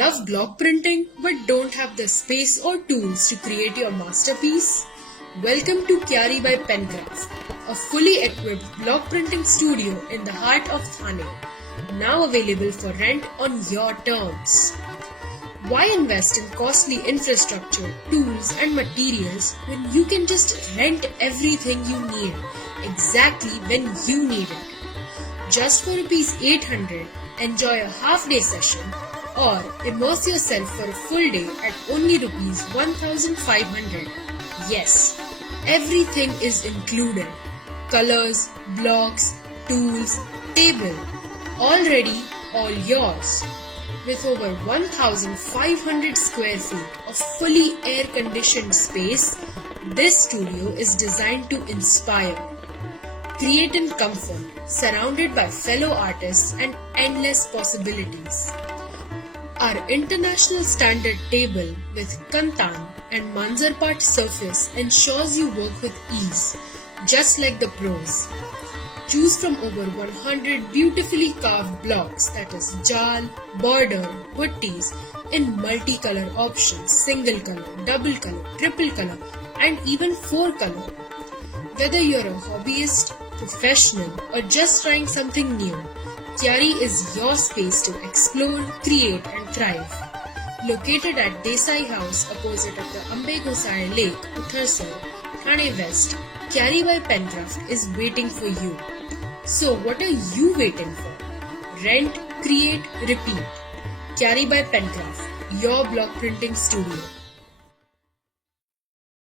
Love block printing but don't have the space or tools to create your masterpiece? Welcome to Qyaari by Penkraft, a fully equipped block printing studio in the heart of Thane, now available for rent on your terms. Why invest in costly infrastructure, tools and materials when you can just rent everything you need exactly when you need it? Just for ₹800, enjoy a half-day session or immerse yourself for a full day at only ₹1,500. Yes, everything is included. Colors, blocks, tools, table, already all yours. With over 1,500 square feet of fully air-conditioned space, this studio is designed to inspire. Create in comfort, surrounded by fellow artists and endless possibilities. Our international standard table with kantan and manjarpat surface ensures you work with ease, just like the pros. Choose from over 100 beautifully carved blocks, that is jaal, border, buttis in multicolor options, single color, double color, triple color and even 4 color. Whether you're a hobbyist, professional or just trying something new, Qyaari is your space to explore, create and thrive. Located at Desai house opposite of the Ambe Ghosale lake, Uthalsar, Thane West, Qyaari by Penkraft is waiting for you. So what are you waiting for? Rent, create, repeat. Qyaari by Penkraft, your block printing studio.